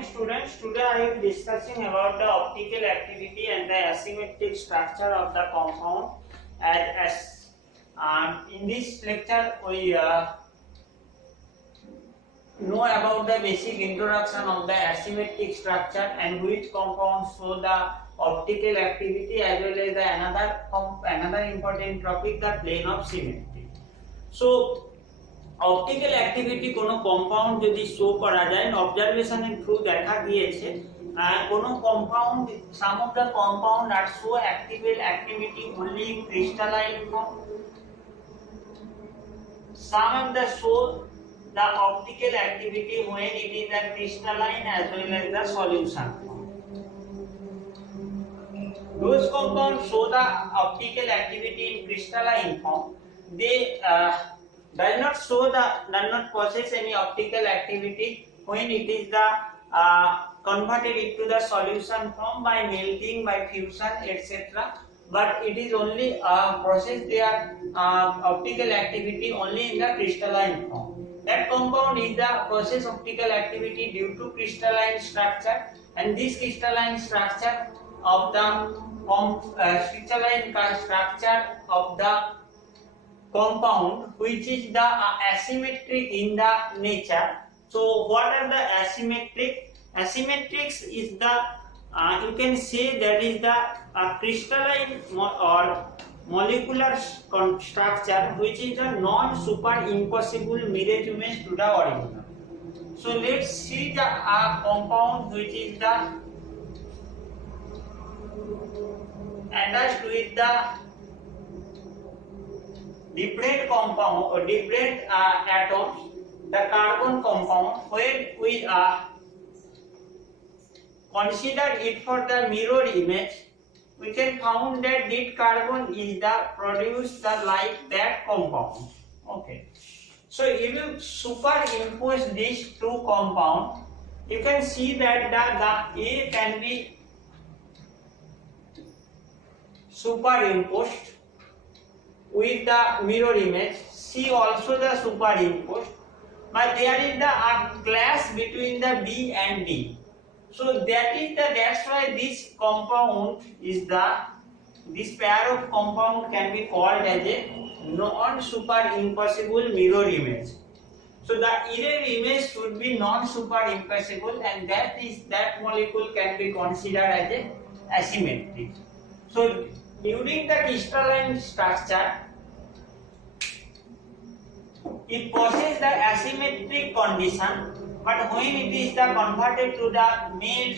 morning students. Today I am discussing about the optical activity and the asymmetric structure of the compound. In this lecture we know about the basic introduction of the asymmetric structure and which compounds show the optical activity, as well as the another important topic, the plane of symmetry. So optical activity কোনো compound যদি show করা যায়, অবজারভেশনের through দেখা গিয়েছে কোনো compound, some of the compound are show activity only in crystalline form, some of the show the optical activity when it is the crystalline as well as the solution form. Those compounds show the optical activity in crystalline form, they does not possess any optical activity when it is the converted into the solution form by melting, by fusion, etc. But it is only process their optical activity only in the crystalline form. That compound is the process optical activity due to crystalline structure, and this crystalline structure of the compound which is the asymmetric in the nature. So what are the asymmetric? Asymmetrics is the you can say that is the crystalline or molecular structure which is a non-superimposable mirror image to the original. So let's see the compound which is the attached with the different compound or different atoms, the carbon compound. When we consider it for the mirror image, we can found that this carbon is the produce the like that compound. Okay, so if you superimpose these two compound, you can see that the A can be superimposed with the mirror image, C also the superimposed, but there is the clash between the B and D. So that's why this compound is this pair of compound can be called as a non-superimposable mirror image. So the mirror image should be non-superimposable, and that molecule can be considered as a asymmetric. So during the crystalline structure, it possesses the asymmetric condition, but when it is converted to the made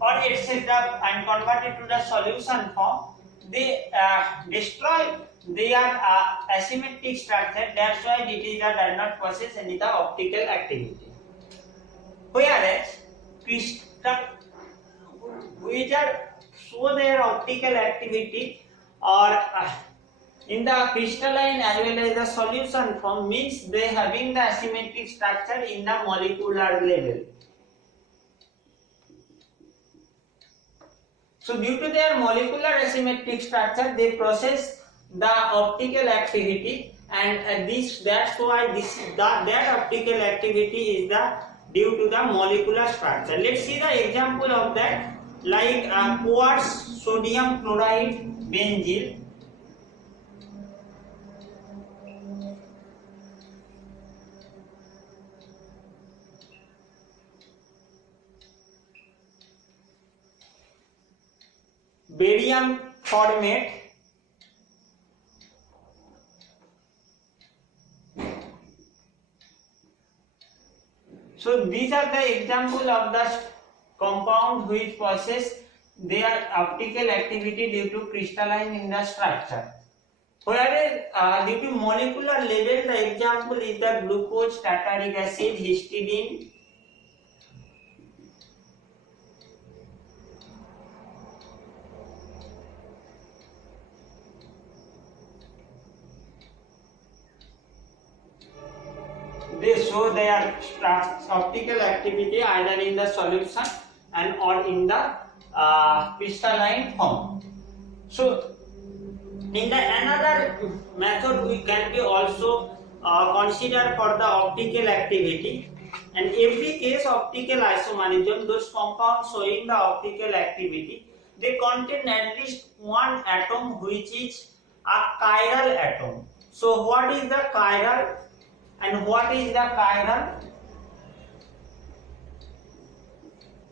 or etc. and converted to the solution form, they destroy their asymmetric structure. That's why it is does not possess any the optical activity. Whereas crystal which are show their optical activity or in the crystalline as well as the solution form, means they having the asymmetric structure in the molecular level. So due to their molecular asymmetric structure, they process the optical activity, and that's why that optical activity is due to the molecular structure. Let's see the example of that, like quartz, sodium chloride, benzene. Barium formate, so these are the example of the compound which possess their optical activity due to crystalline in the structure. Whereas due to molecular level, the example is the glucose, tartaric acid, histidine. They show their optical activity either in the solution and or in the crystalline form. So in the another method we can be also consider for the optical activity. And every case optical isomerism, those compounds showing the optical activity, they contain at least one atom which is a chiral atom. So what is the chiral and what is the chiral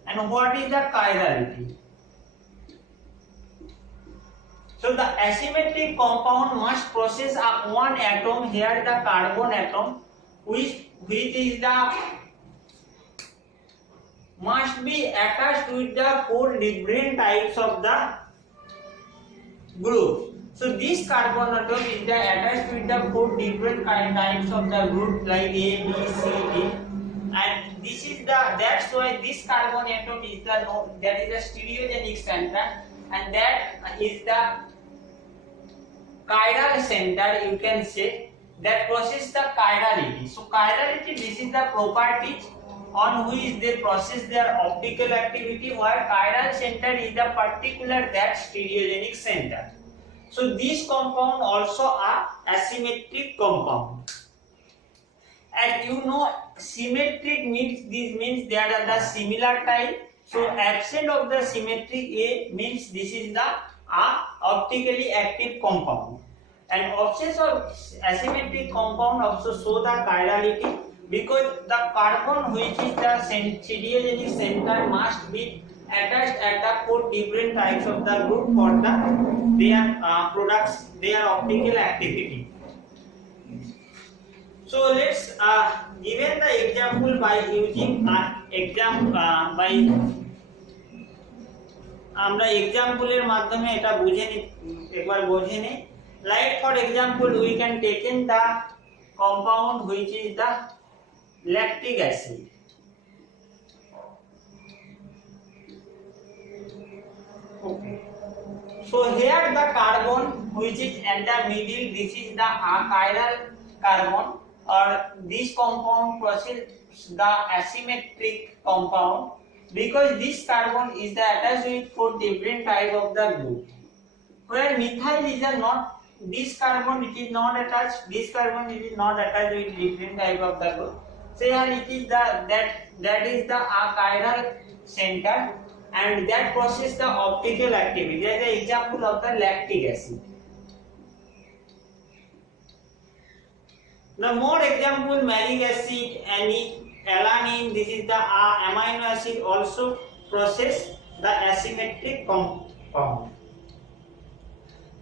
and what is the chirality? So the asymmetric compound must possess a one atom, here the carbon atom, which is the must be attached with the four different types of the groups. So this carbon atom is the attached with the four different types of the group like A, B, C, D, and this is the that's why this carbon atom is the that is the stereogenic center, and that is the chiral center, you can say, that process the chirality. So chirality, this is the properties on which they process their optical activity, while chiral center is the particular that stereogenic center. So this compound also are asymmetric compound. And you know symmetric means this means they are the similar type. So absent of the symmetric A means this is the optically active compound. And absence of asymmetric compound also show the chirality, because the carbon which is the stereogenic center must be attached at the four different types of the group for the their products, their optical activity. So let's given the example by using example by আমরা এক্সাম্পলের মাধ্যমে এটা বুঝে নি একবার বুঝে নি like for example we can taken the compound which is the lactic acid. Okay. So here the carbon which is at the middle, this is the chiral carbon, or this compound process the asymmetric compound, because this carbon is the attached with four different type of the group. Where methyl is not, this carbon it is not attached, this carbon it is not attached with different type of the group. So here it is the that is the chiral center, and that process the optical activity. That is the example of the lactic acid. The more example, malic acid, alanine, this is the amino acid also process the asymmetric compound.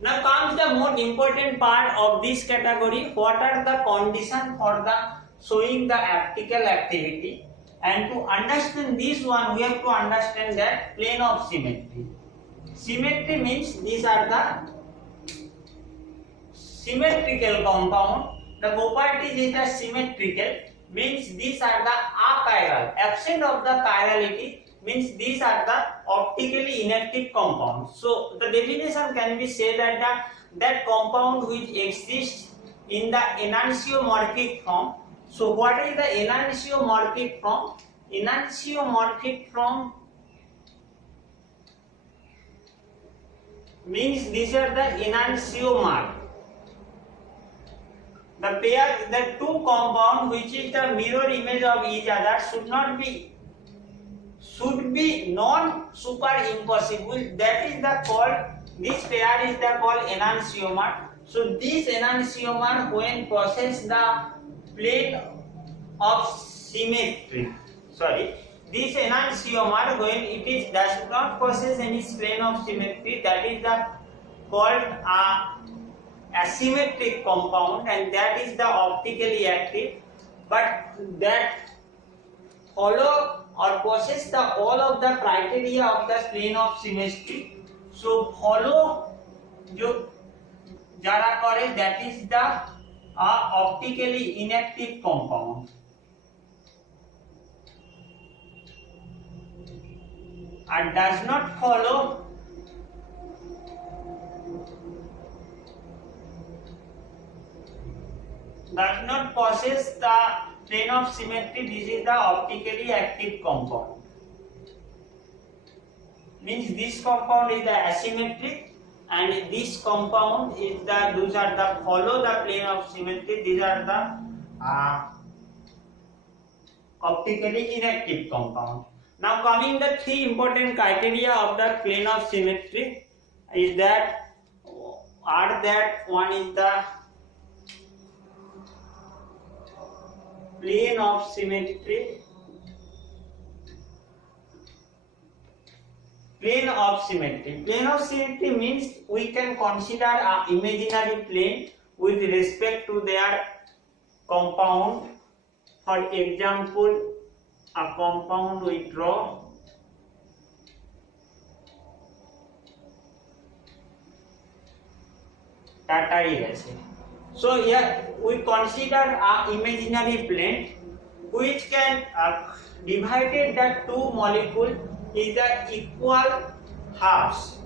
Now comes the most important part of this category. What are the conditions for the showing the optical activity? And to understand this one, we have to understand that plane of symmetry. Symmetry means these are the symmetrical compound. The properties is the symmetrical means these are the achiral. Absent of the chirality means these are the optically inactive compounds. So the definition can be said that that compound which exists in the enantiomorphic form. So what is the enantiomorphic form? Enantiomorphic form means these are the enantiomer. The pair, the two compound which is the mirror image of each other should be non-superimposible. That is the called, this pair is the called enantiomer. So this enantiomer when possess the plane of symmetry, this enantiomer when it is does not possess any plane of symmetry, that is the called asymmetric compound, and that is the optically active, but that follow or possess the all of the criteria of the plane of symmetry. So follow jo jara kore, that is the optically inactive compound. And does not follow does not possess the plane of symmetry, this is the optically active compound. Means this compound is the asymmetric, and this compound is the, those are the follow the plane of symmetry, these are the optically inactive compound. Now coming the three important criteria of the plane of symmetry is that one is the plane of symmetry. Plane of symmetry. Plane of symmetry means we can consider an imaginary plane with respect to their compound. For example, a compound we draw tartaric acid. So here we consider an imaginary plane which can divided the two molecules is the equal halves,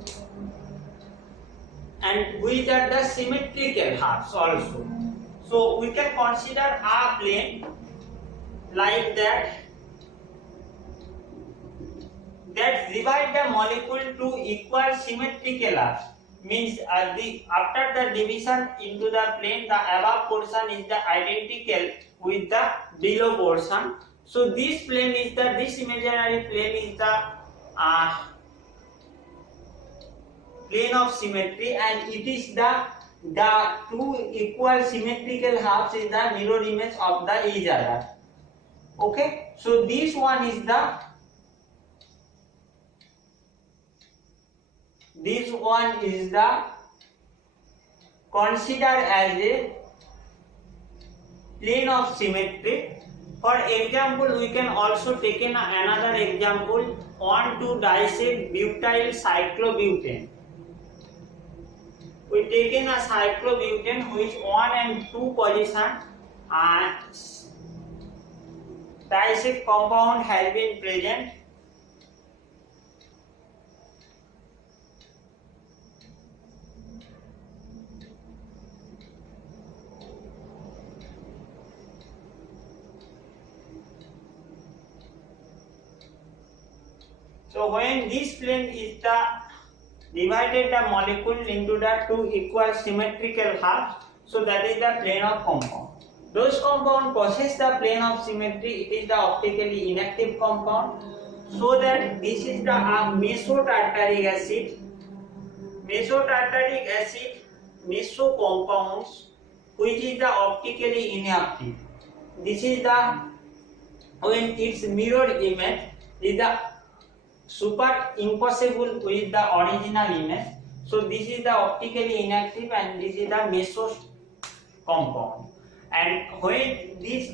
and which are the symmetrical halves also. So we can consider a plane like that divide the molecule to equal symmetrical halves. Means after the division into the plane, the above portion is the identical with the below portion. So this plane is this imaginary plane is the plane of symmetry, and it is the two equal symmetrical halves is the mirror image of the each other. Okay, so this one is the considered as a plane of symmetry. For example, we can also take another example, 1,2-dicyl-butyl cyclobutane. We taken a cyclobutane which 1 and 2 position dicyl compound has been present. So when this plane is divided the molecule into the two equal symmetrical halves, so that is the plane of compound. Those compound possess the plane of symmetry, it is the optically inactive compound. So that this is the mesotartaric acid. Mesotartaric acid, meso compounds, which is the optically inactive. This is the when its mirror image is the super impossible with the original image. So this is the optically inactive and this is the meso compound. And when this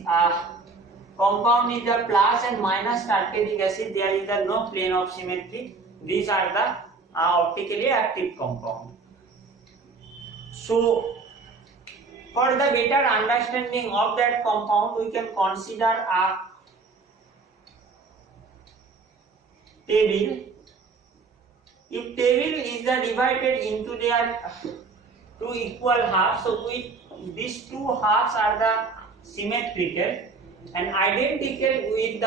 compound is the plus and minus tartaric acid, there is no plane of symmetry. These are the optically active compound. So for the better understanding of that compound, we can consider a table. If table is divided into their two equal halves, so these two halves are the symmetrical and identical with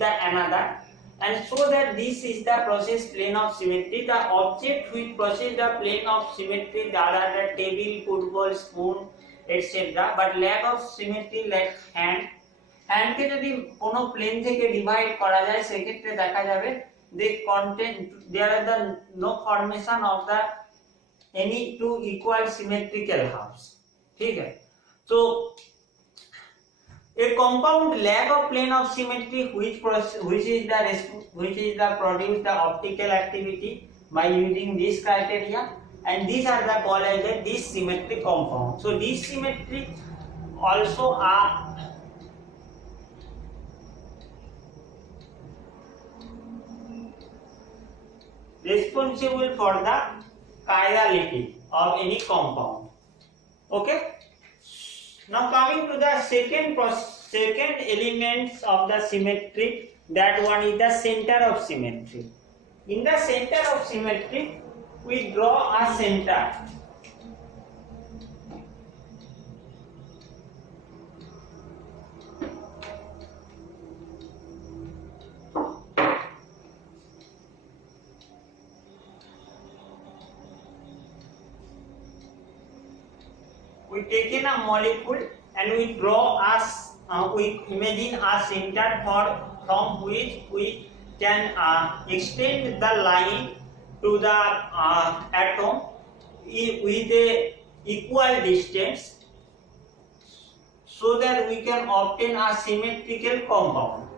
the another, and so that this is the process plane of symmetry. The object which process the plane of symmetry, that are the table, football, spoon, etc. But lack of symmetry like hand. হ্যান্ডকে যদি কোনো plane থেকে divide করা যায় সেক্ষেত্রে দেখা যাবে the content there are the no formation of the any two equal symmetrical halves. ठीक है, so a compound lack of plane of symmetry which is the produce the optical activity by using this criteria, and these are the called as a dissymmetric compound. So dissymmetric also are responsible for the chirality of any compound. Okay, now coming to the second elements of the symmetry, that one is the center of symmetry. In the center of symmetry, we draw a center. We take in a molecule and we draw a we imagine a center from which we can extend the line to the atom with a equal distance, so that we can obtain a symmetrical compound.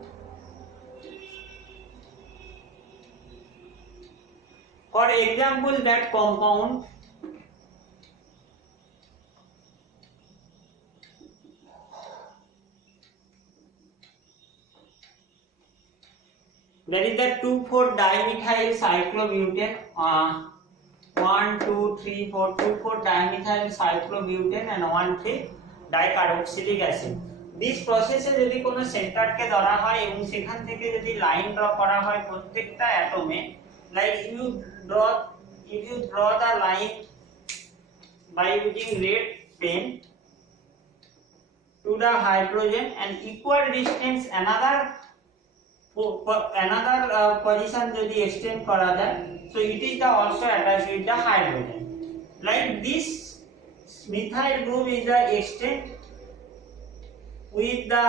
For example, that compound that is the 2,4-dimethyl cyclobutane, 1, 2, 3, 4, 2,4-dimethyl cyclobutane and 1,3-dicarboxylic acid. This process এ যদি কোনো সেন্টারকে ধরা হয় এবং সেখান থেকে যদি line draw করা হয় প্রত্যেকটা অ্যাটমে, like if you draw the line by using red pen to the hydrogen and equal distance another position যদি extend করা যায়, so it is the also attached with the hydrogen. Like this methyl group is the extend with the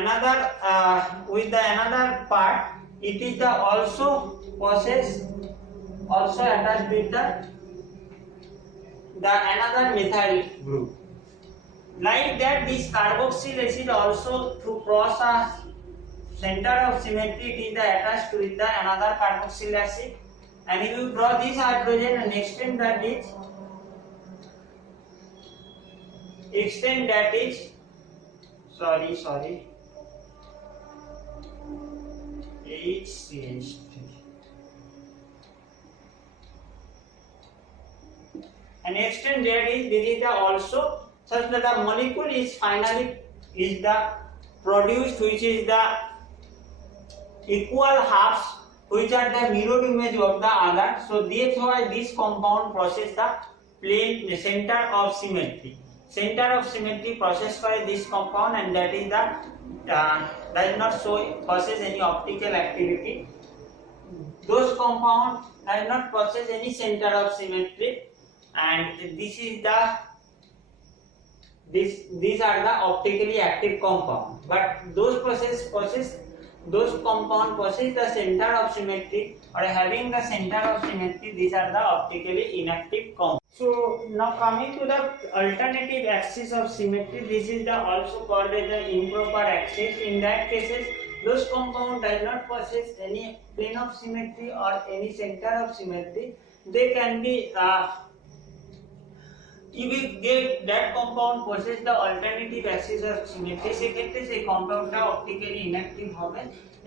another part, it is the also process also attached with the another methyl group. Like that, this carboxyl acid also to cross a center of symmetry, it is the attached with the another carboxyl acid, and if you draw this hydrogen and extend that is HCH3, and extend that is this is the also such that the molecule is finally is the produced, which is the equal halves which are the mirror image of the other. So that's why this compound process the plane the center of symmetry. Center of symmetry process by this compound, and that is the does not show possess any optical activity. Those compounds does not possess any center of symmetry, and this is the these are the optically active compound, but those compound possess the center of symmetry or having the center of symmetry, these are the optically inactive compound. So now coming to the alternative axis of symmetry, this is the also called as the improper axis. In that cases, those compound does not possess any plane of symmetry or any center of symmetry. They can be if we get that compound possess the alternative axis of symmetry, সেক্ষেত্রে সেই কম্পাউন্ডটা optically inactive হবে,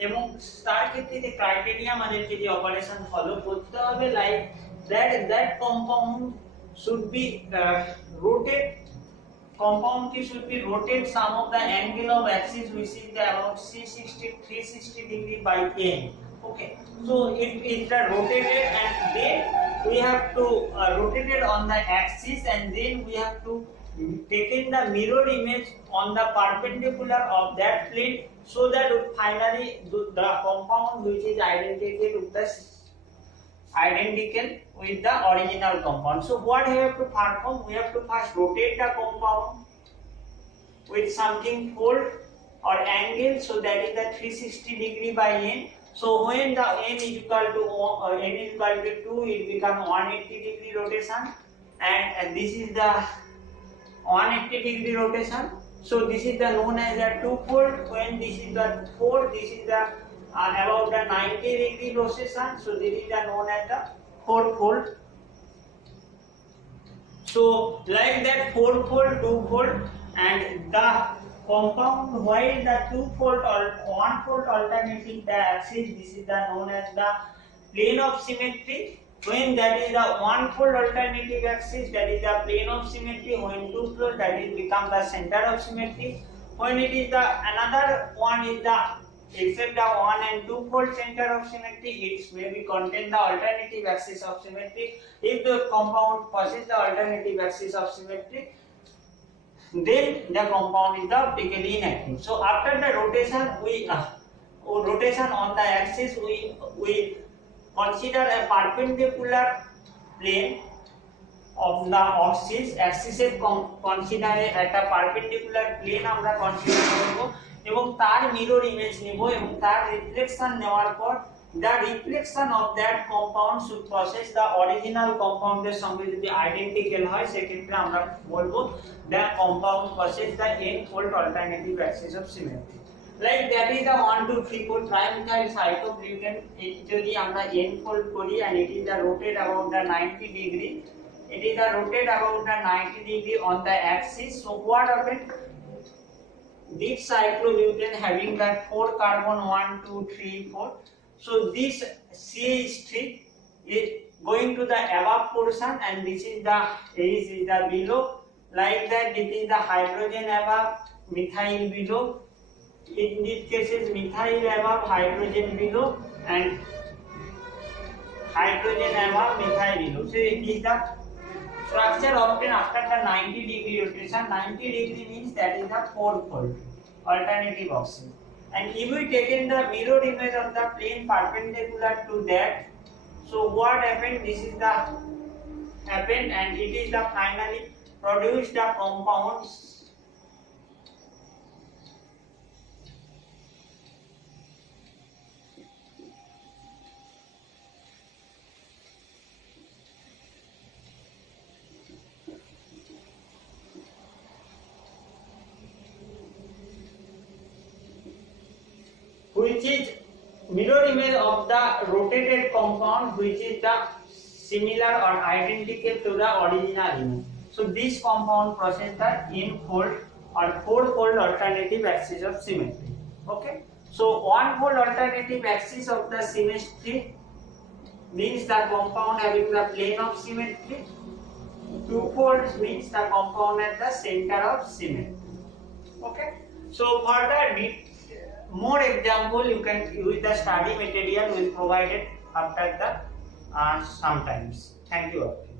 এবং তার ক্ষেত্রে যে criteria আমাদেরকে যে operation follow করতে হবে, like that compound should be rotate, should be rotate some of the angle of axis which is the about 360 degree by n. Okay, so it is rotated, and then we have to rotate it on the axis, and then we have to take in the mirror image on the perpendicular of that plane, so that finally the compound which is identical with the original compound. So what we have to perform, we have to first rotate the compound with something fold or angle, so that is the 360 degree by n. So when the n is equal to 2, it becomes 180 degree rotation, and this is the 180 degree rotation. So this is the known as a two-fold. When this is the fold, this is the about the 90 degree rotation. So this is the known as the four-fold. So like that, four-fold, two-fold, and the compound while the two-fold or one-fold alternating the axis, this is the known as the plane of symmetry. When that is the one-fold alternative axis, that is the plane of symmetry. When two-fold, that is become the center of symmetry. When it is the another one is the except the one and two-fold center of symmetry, it may be contain the alternative axis of symmetry. If the compound possesses the alternative axis of symmetry, then the compound is the optically inactive. So after the rotation, rotation on the axis, we consider a perpendicular plane of the axis এর কনসিডারে একটা perpendicular plane আমরা consider করব এবং তার mirror image নেব এবং তার reflection নেওয়ার পর the reflection of that compound should process the original compound এর সঙ্গে যদি আইডেন্টিক্যাল হয় সেক্ষেত্রে আমরা বলবো the compound process the n-fold alternative axis of symmetry. Like that is the 1 2 3 4 trimethyl cyclobutane. it যদি আমরা n-fold করি and it is the rotate about the 90 degree. It is the rotate about the 90 degree on the axis. So what happened? This cyclobutane having that 4 carbon 1 2 3 4. So this CH3 is going to the above portion and this is the below. Like that, this is the hydrogen above, methyl below. In this case, methyl above, hydrogen below, and hydrogen above, methyl below. So it is the structure obtained after the 90 degree rotation. 90 degree means that is the 4-fold alternative oxygen. And if we taken the mirror image of the plane perpendicular to that, so what happened? This is the happened and it is the finally produced the compounds which is mirror image of the rotated compound which is the similar or identical to the original image. So this compound process the n-fold or 4-fold alternative axis of symmetry. Okay. So 1-fold alternative axis of the symmetry means the compound having the plane of symmetry. 2-fold means the compound at the center of symmetry. Okay. So further more example you can use the study material will provided after the sometimes. Thank you all.